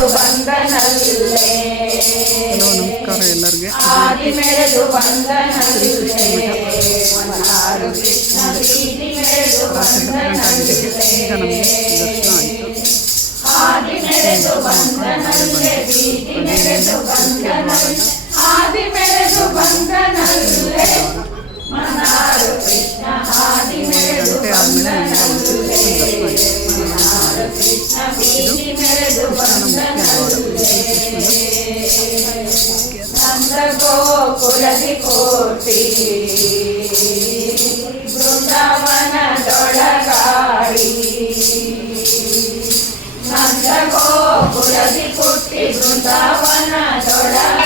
ಮೆರೆದು ಬಂದನಲ್ಲೇ hello ನಮಸ್ಕಾರ ಎಲ್ಲರಿಗೆ ಆದಿ ಮೆರೆದು ಬಂದನಲ್ಲೇ ಮನಾರು ಕೃಷ್ಣ ಬೀದಿ ಮೆರೆದು ರಾತ್ರಿ ಹತ್ತು ಗಂಟೆ ಆಗಿದೆ ಈಗ ನಮಗೆ ದರ್ಶನ ಆಯಿತು ಆದಿ నందకో కులది కోటి బృందావన దొడగాడి నందకో కులది పుట్టి బృందావన దొడగాడి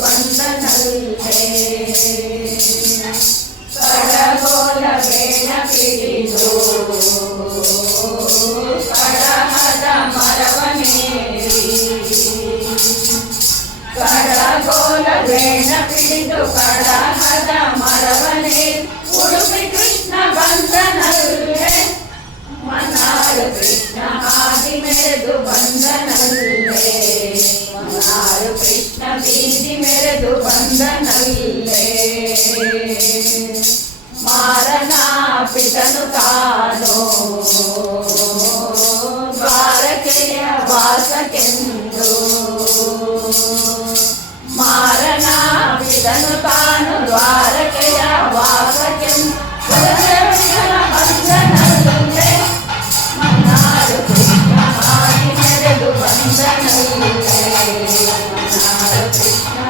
ಬಂದನಲ್ಲೇ ಕಡಗೋಲ ಬೇಡ ಪಿಡಿದು ಕಡಗೋಲ ಬೇಡ ಪಿಡಿದು ಕಡಹದ ಮರವನೇರಿ ಉಡುಪಿ ಕೃಷ್ಣ ಬಂದನಲ್ಲೇ ಮನಾರು ಕೃಷ್ಣ ಆದಿ ಮೆರೆದು ಬಂದನಲ್ಲೇ ಮನಾರು ಕೃಷ್ಣ ಬೀದಿ ಮೆರೆದು ಬಂದನಲ್ಲೇ ಮಾರನ ಪಿತನು ತಾನು ದ್ವಾರಕೆಯ ವಾಸಕೆಂದು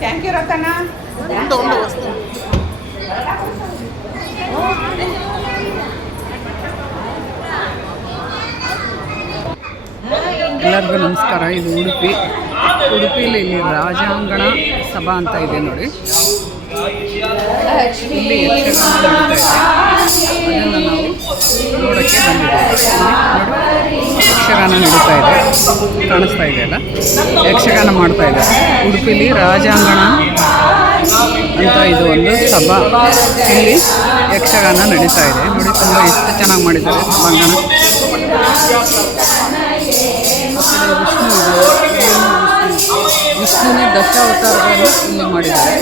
ಥ್ಯಾಂಕ್ ಯು ಎಲ್ಲರಿಗೂ ನಮಸ್ಕಾರ, ಇದು ಉಡುಪಿ. ಉಡುಪಿಲಿ ಇಲ್ಲಿ ರಾಜಾಂಗಣ ಸಭಾ ಅಂತ ಇದೆ ನೋಡಿ. ಇಲ್ಲಿ ನಾವು ನೋಡೋಕ್ಕೆ ಬಂದಿದ್ದೇವೆ. ಯಕ್ಷಗಾನ ನಡೀತಾ ಇದೆ. ಕಾಣಿಸ್ತಾ ಇದೆ ಅಲ್ಲ? ಯಕ್ಷಗಾನ ಮಾಡ್ತಾ ಇದೆ. ಉಡುಪಿಲಿ ರಾಜಾಂಗಣ ಅಂತ ಇದು ಒಂದು ಸಭಾ. ಇಲ್ಲಿ ಯಕ್ಷಗಾನ ನಡೀತಾ ಇದೆ. ನೋಡಿ ತುಂಬ ಎಷ್ಟು ಚೆನ್ನಾಗಿ ಮಾಡಿದ್ದಾರೆ ಸಭಾಂಗಣ. ವಿಷ್ಣು ವಿಷ್ಣುವಿನ ದಶಾವತಾರಗಳನ್ನು ಇಲ್ಲಿ ಮಾಡಿದ್ದಾರೆ.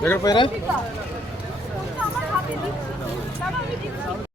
ఎక్కడ పోయిరా